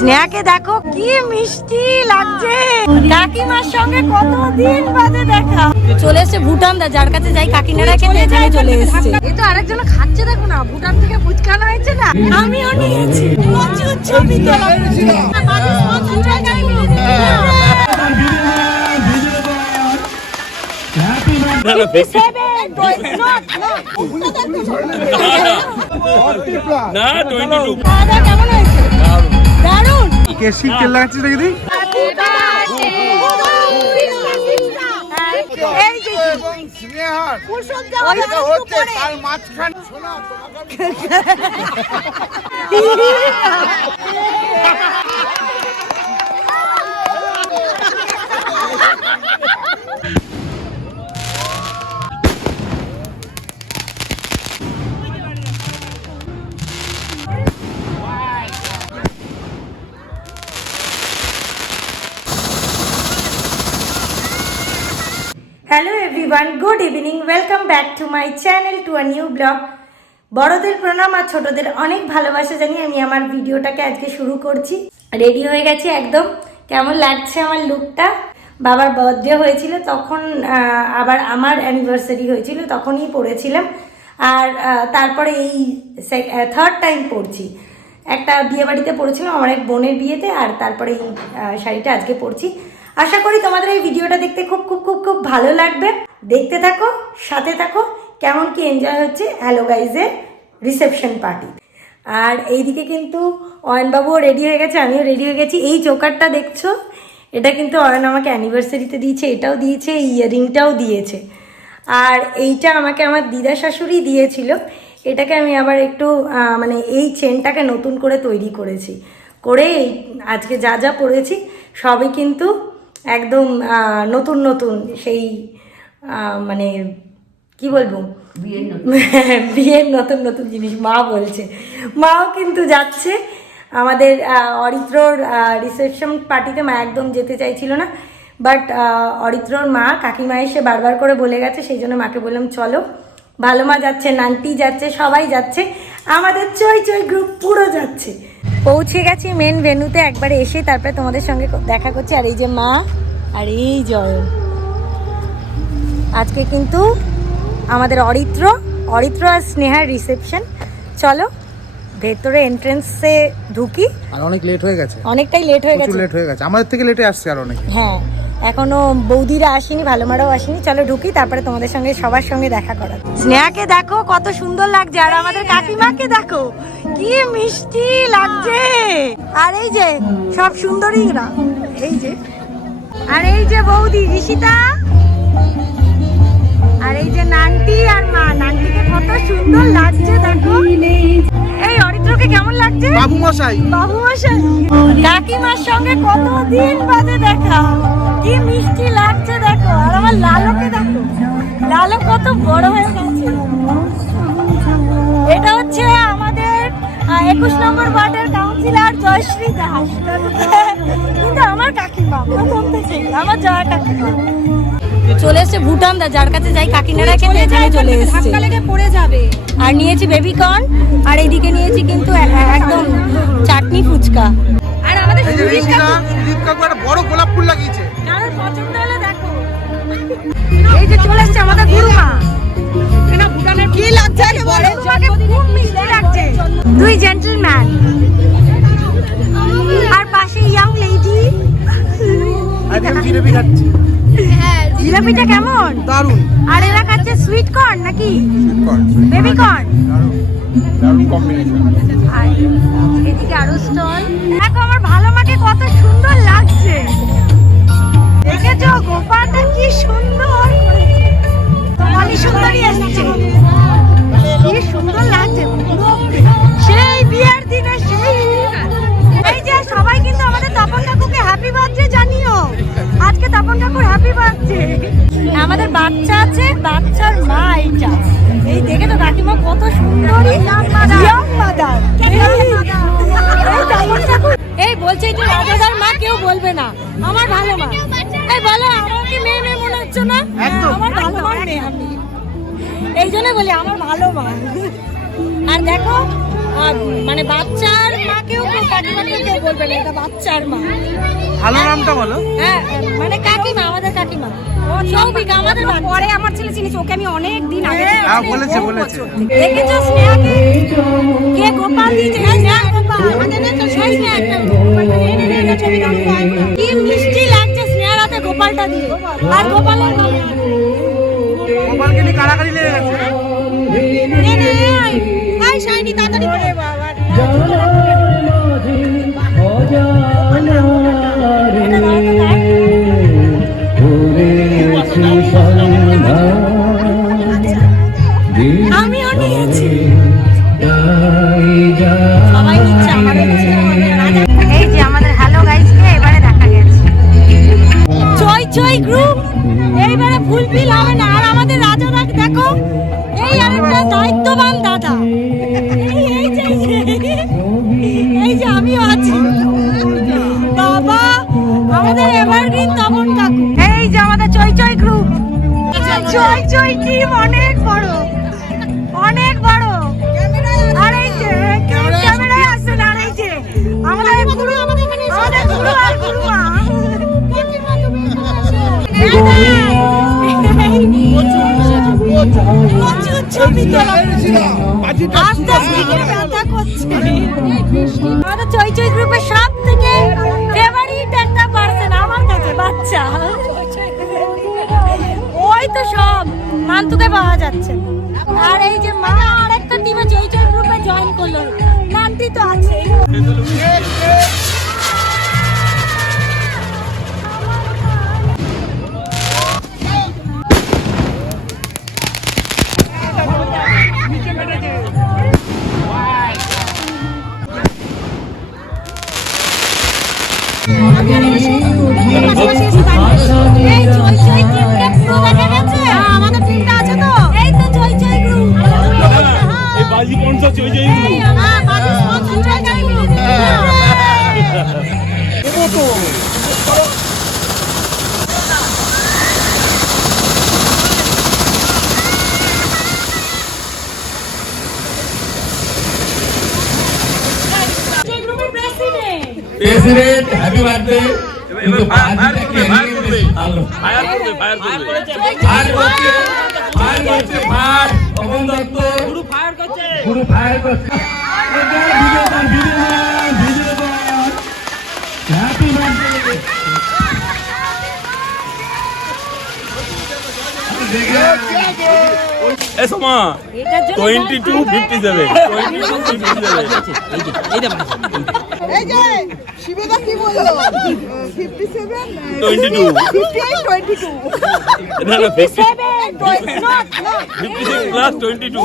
স্নেহাকে দেখো কি মিষ্টি লাগছে। কাকিমার সঙ্গে কতদিন বাদে দেখা। চলে এসেছে ভুটান দা যার কাছে যাই কাকিনারা খেতে এখানে চলে এসেছে। এই তো আরেকজন খাচ্ছে দেখো না ভুটান থেকে ফুচকা হয়েছে না? আমিও নিয়েছি। প্রচুর ছবি তোলা. না টোয়েন্টি টু কেমন হয়েছে? কেসি তেল লাগাচ্ছিস নাকি তুই মাঝখানে everyone good evening welcome back to my channel to a new blog বড়দের প্রণাম আর ছোটদের অনেক ভালোবাসা জানিয়ে আমি আমার ভিডিওটাকে আজকে শুরু করছি। রেডি হয়ে গেছি একদম। কেমন লাগছে আমার লুকটা বাবার বার্থডে হয়েছিল তখন আবার আমার অ্যানিভার্সারি হয়েছিল তখনই পড়েছিলাম। আর তারপরে এই থার্ড টাইম পড়ছি। একটা বিয়ে বাড়িতে পড়েছিলাম আমার এক বোনের বিয়েতে আর তারপরে এই শাড়িটা আজকে পরছি আশা করি তোমাদের এই ভিডিওটা দেখতে খুব খুব খুব খুব ভালো লাগবে। দেখতে থাকো, সাথে থাকো। কেমন কি এনজয় হচ্ছে হ্যালো গাইজের রিসেপশন পার্টি আর এইদিকে কিন্তু অয়নবাবুও রেডি হয়ে গেছে, আমিও রেডি হয়ে গেছি। এই চোকারটা দেখছ? এটা কিন্তু অয়ন আমাকে অ্যানিভার্সারিতে দিয়েছে, এটাও দিয়েছে, এই ইয়ারিংটাও দিয়েছে। আর এইটা আমাকে আমার দিদা শাশুড়ি দিয়েছিল। এটাকে আমি আবার একটু মানে এই চেনটাকে নতুন করে তৈরি করেছি। করে আজকে যা যা পড়েছি সবই কিন্তু একদম নতুন নতুন সেই মানে কি বলব? বিয়ের নতুন। নতুন জিনিস মা বলছে। মাও কিন্তু যাচ্ছে। আমাদের অরিত্রর রিসেপশন পার্টিতে মা একদম যেতে চাইছিল না। বাট অরিত্রর মা কাকিমা এসে বারবার করে বলে গেছে সেই জন্য মাকে বললাম চলো। ভালো মা যাচ্ছে নান্টি যাচ্ছে সবাই যাচ্ছে। আমাদের চই চই গ্রুপ পুরো যাচ্ছে। পৌঁছে গেছি মেন ভেনুতে একবার এসে তারপরে তোমাদের সঙ্গে দেখা করছি। আর এই যে মা আর এই জয়। আজকে কিন্তু আমাদের অরিত্র অরিত্র আর স্নেহার রিসেপশন চলো ভেতরে এন্ট্রেন্সে ঢুকি। আর অনেক লেট হয়ে গেছে। অনেকটাই লেট হয়ে গেছে। লেট হয়ে গেছে। আমাদের থেকে লেটে আসছে আর অনেক। হ্যাঁ। এখনও বৌদিরা আসেনি ভালো মারাও আসেনি। চলো ঢুকি, তারপরে তোমাদের সঙ্গে, সবার সঙ্গে দেখা করা স্নেহাকে দেখো, কত সুন্দর লাগছে, আর আমাদের কাকিমাকে দেখো, কি মিষ্টি লাগছে। আর এই যে, সব সুন্দরীরা, এই যে। আর এই যে বৌদি, ঋষিতা। আর এই যে নান্টি আর মা, নান্টিকে কত সুন্দর লাগছে, দেখো। এই কেমন লাগছে? বাবু মশাই। বাবু মশাই কাকিমার সঙ্গে কতদিন বাদে দেখা? কি মিষ্টি লাগছে দেখো আর আমার লালকে দেখো। লালো কত বড় হয়ে গেছে। এটা হচ্ছে আমাদের একুশ নম্বর ওয়ার্ডের কাউন্সিলর জয়শ্রী দাস কিন্তু আমার কাকিমা প্রথম থেকে আমার জয়া কাকিমা। চলে এসেছে ভুটান দা যার কাছে যাই কাকিনারা খেতে এখানে চলে এসেছে। পড়ে যাবে। আর নিয়েছি বেবি কর্ন আর এইদিকে নিয়েছি কিন্তু একদম চাটনি ফুচকা। আর আমাদের সুজিত কাকু একটা বড় গোলাপ ফুল লাগিয়েছে। কারোর পছন্দ হলে দেখো। এই যে চলে এসেছে আমাদের গুরুমা। কি লাগছে আগে খাচ্ছি। জিলাপিটা কেমন? দারুণ। আর এরা খাচ্ছে সুইট কর্ন নাকি? বেবি কর্ন দারুণ। কম্বিনেশন এদিকে আরও স্টল দেখো আমার ভালো মাকে কত সুন্দর লাগছে। দেখেছ গোপালটা কি সুন্দর। অনেক সুন্দরই এসছে। ভালো মা আর দেখো মানে বাচ্চার মাকেও কাকিমাকে কেউ বলবে না এটা বাচ্চার মা। ভালো নামটা বলো। হ্যাঁ মানে কাকিমা আমাদের কাকিমা। সৌভিক আমাদের পরে আমার ছেলে চিনেছে ওকে আমি অনেক দিন আগে হ্যাঁ, হ্যাঁ বলেছে বলেছে। দেখেছ স্নেহাকে? কে গোপাল দিয়েছে? হ্যাঁ, গোপাল। আমাদের তো সেই স্নেহা একটা গোপালটা নিয়ে নে, নে, নে, ছবি কি মিষ্টি লাগছে স্নেহার হাতে গোপালটা দিয়ে। আর গোপালের গোপালকে নিয়ে কাড়াকাড়ি লেগে গেছে। আমিও নিয়েছি সবাই নিচ্ছে আমাদের এই যে আমাদের হ্যালো গাইসকে এবারে দেখা গেছে চই চই গ্রুপ। এইবারে ফুলফিল হবে না আর আমাদের রাজা দেখো এই আরেকটা দায়িত্ববান দাদা। চই চই টিম অনেক বড়। অনেক বড়। আর এই যে ক্যামেরায় আর এই যে আমাদের গুরু আমাদের গুরু আর চই গ্রুপের সব থেকে ফেভারিট একটা পার্সন আমার কাছে বাচ্চা। তো সব। মান্তুকে পাওয়া যাচ্ছে আর এই যে মা, আরেকটা টিমে চই গ্রুপে জয়েন করল। নামটি তো আছে। প্রেসিডেন্ট পারবে কিন্তু বাজিটা নিয়ে ভালো ফায়ার করবে ফায়ার করবে ফায়ার করছে ফায়ার করছে ফায়ার তপন দত্ত। গুরু ফায়ার করছে। গুরু ফায়ার করছে। ভিডিও কর ভিডিও কর ভিডিও। এ সমা twenty two fifty seven twenty two fifty seven এই যে শিবেদা কি বলল? Fifty seven twenty two fifty eight twenty two না না fifty not not fifty six plus twenty two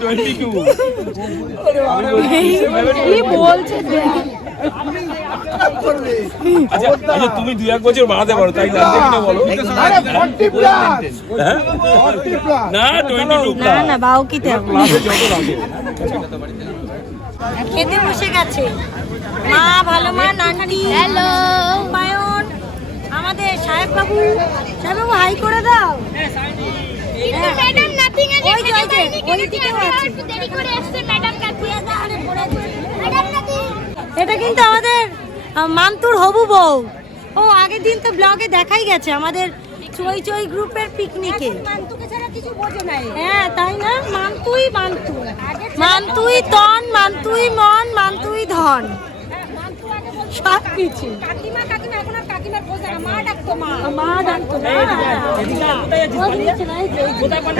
twenty two কি বলছে? আচ্ছা তুমি দু এক বছর বাড়াতে পারো তাই কিনা বলো। আরে ফর্টি প্লাস হ্যাঁ? ফর্টি প্লাস না টোয়েন্টি টু না প্লাস না বাউ খেতে বসে গেছে। মা ভালো মা নান্টি হ্যালো পায়ন আমাদের সাহেব বাবু সাহেব বাবু হাই করে দাও ম্যাডাম নাথিং এ ওই যে, ওই যে, ওই ওই দিকে দিকে আছে। একটু দেরি করে আসছে ম্যাডাম কাছে ম্যাডাম নাথিং এটা কিন্তু আমাদের মান্তুর হবু বউ ও আগের দিন তো ব্লগে দেখাই গেছে আমাদের চই চই গ্রুপের পিকনিকে হ্যাঁ তাই না মান্তুই মান্তু মান্তুই তন মান্তুই মন মান্তুই ধন সব কিছু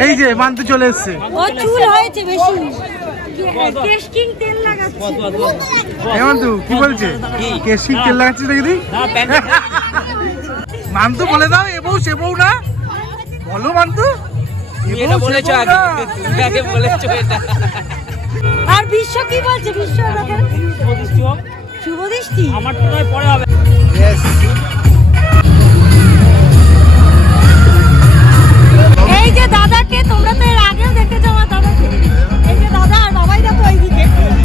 এই যে, মানতে চলে এসছে ও চুল হয়েছে বেশি হেমন্ত কি বলছে? কেশিং তেল লাগাচ্ছিস দেখি মান্তু বলে দাও এ বউ সে বউ না। বলো মান্তু। এটা বলেছ আগে তুমি আগে বলেছ আর বিশ্ব কি বলছে? বিশ্ব শুভ দৃষ্টি আমার এই যে দাদাকে তোমরা তো এর আগেও দেখেছ আমার দাদাকে। আর বাবাই দেখো এইদিকে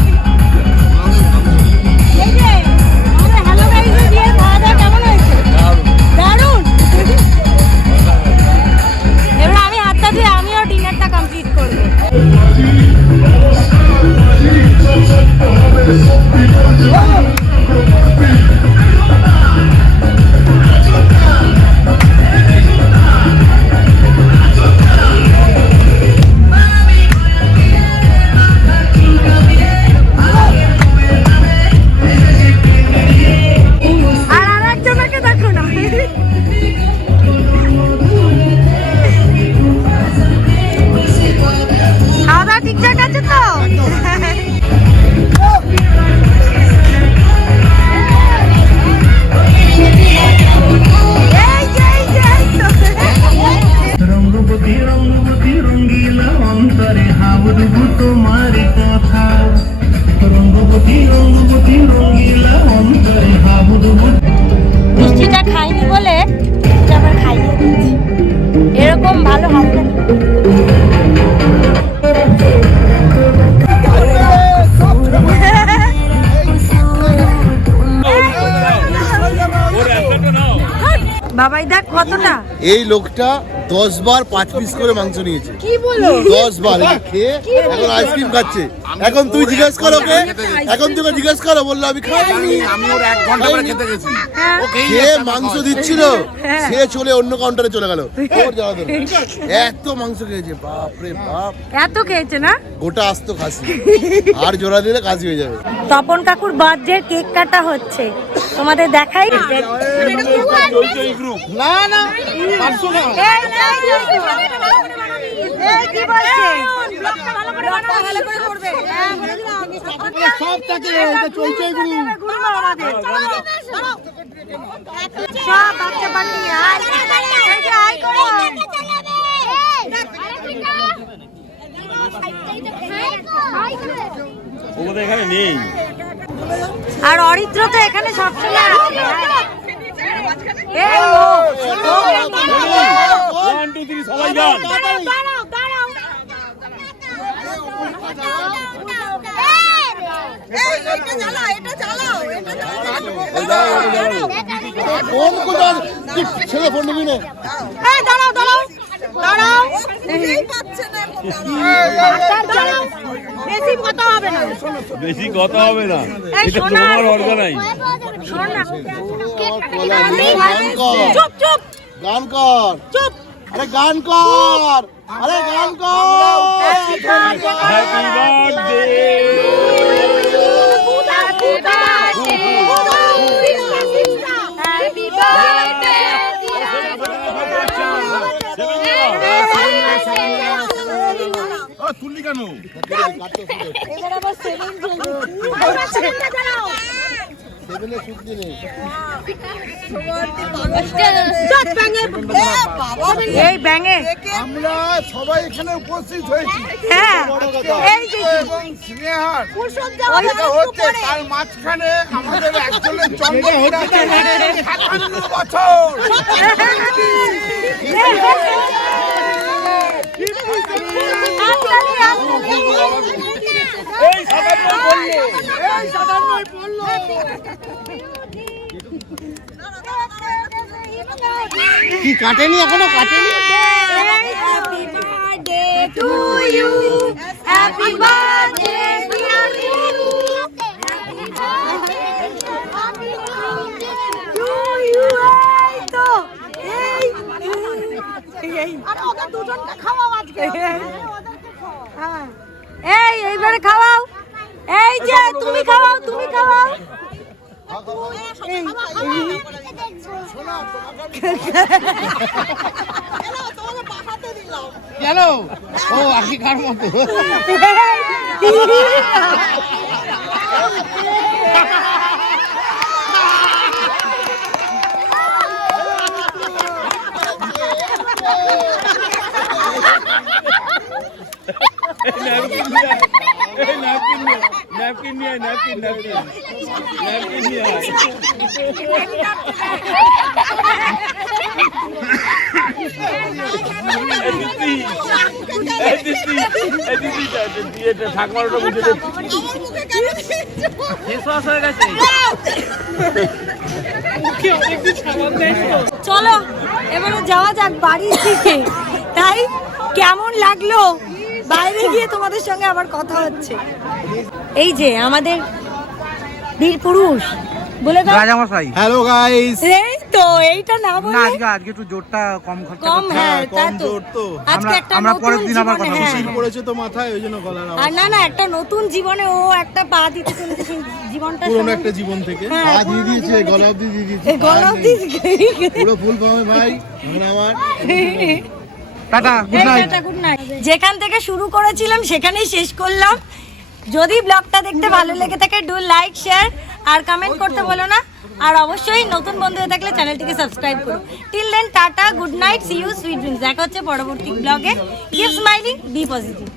বাবাই দেখ কতটা। এই লোকটা দশ বার পাঁচ পিস করে মাংস নিয়েছে। কি বলো? দশ বার খেয়ে এখন আইসক্রিম খাচ্ছে। এখন তুই জিজ্ঞেস কর ওকে এখন তুই জিজ্ঞেস করো বলল আমি খাইনি আমি ওর এক ঘণ্টা পরে খেতে গেছি সে মাংস দিচ্ছিল সে চলে অন্য কাউন্টারে চলে গেল তোর যাওয়া দরকার। এত মাংস খেয়েছে বাপ রে বাপ এত খেয়েছে না গোটা আস্ত খাসি আর জোড়া দিলে কাশি হয়ে যাবে তপন কাকুর বার্থডে কেক কাটা হচ্ছে তোমাদের দেখাই চলছে সব থাকে এটা চলছে গুরু আমাদের। সব বাচ্চা এই যে করো। আর অরিত্র তো এখানে সবসময় আছে ছেলে ফোন নিবি না দাঁড়াও দাঁড়াও। দাঁড়াও। বেশি কথা হবে না। বেশি কথা হবে না এটা তোমার অর্গানাইজ চুপ চুপ। গান কর। চুপ। আরে গান কর। আরে গান কর। হ্যাপি বার্থডে তুললি কেন এই ব্যাঙে। আমরা সবাই এখানে উপস্থিত হয়েছি। হ্যাঁ। তার মাঝখানে আমাদের একজনের সাতান্ন বছর। এই সাতান্ন পড়ল এই সাতান্নই পড়ল কি কাটেনি এখনও? কাটেনি? Happy birthday to you happy birthday dear to you এই তো এই এই আর ওদের দুজনকে খাওয়াও আজকে হ্যাঁ। এই এইবারে খাওয়াও এই যে তুমি খাওয়াও তুমি খাওয়াও এলো, তোমাকে পাঠাতে দিলাম কেন? ও আকিকার মতো ন্যাপকিন নিয়ে আয়। এই ন্যাপকিন নিয়ে চলো, এবারে যাওয়া যাক বাড়ির দিকে। তাই কেমন লাগল? বাইরে গিয়ে তোমাদের সঙ্গে আবার কথা হচ্ছে। এই যে আমাদের বীর পুরুষ বলে দাও। রাজামশাই। হ্যালো গাইস এই তো এইটা না না বলে আজকে আজকে একটু জোরটা কম খরচা কম হ্যাঁ কম জোর তো। আজকে একটা আমরা পরের দিন আবার কথা হ্যাঁ। বলছি। পড়েছে তো মাথায় ওই জন্য গলার আর আওয়াজ। না না একটা নতুন জীবনে ও একটা পা দিতে চলেছে জীবনটা পুরনো একটা জীবন থেকে। হ্যাঁ, পা দিয়ে দিয়েছে গলা অব্দি দিয়ে দিয়েছে। গলা অবধি পুরো ফুল পাবে ভাই আমার টাটা গুড নাইট যেখান থেকে শুরু করেছিলাম সেখানেই শেষ করলাম। যদি ব্লগটা দেখতে ভালো লেগে থাকে ডু লাইক শেয়ার আর কমেন্ট করতে বলো না। আর অবশ্যই নতুন বন্ধু হয়ে থাকলে চ্যানেলটিকে সাবস্ক্রাইব করো। Till then tata good night see you sweet dreams দেখা হচ্ছে পরবর্তী ব্লগে কিপ স্মাইলিং বি পজিটিভ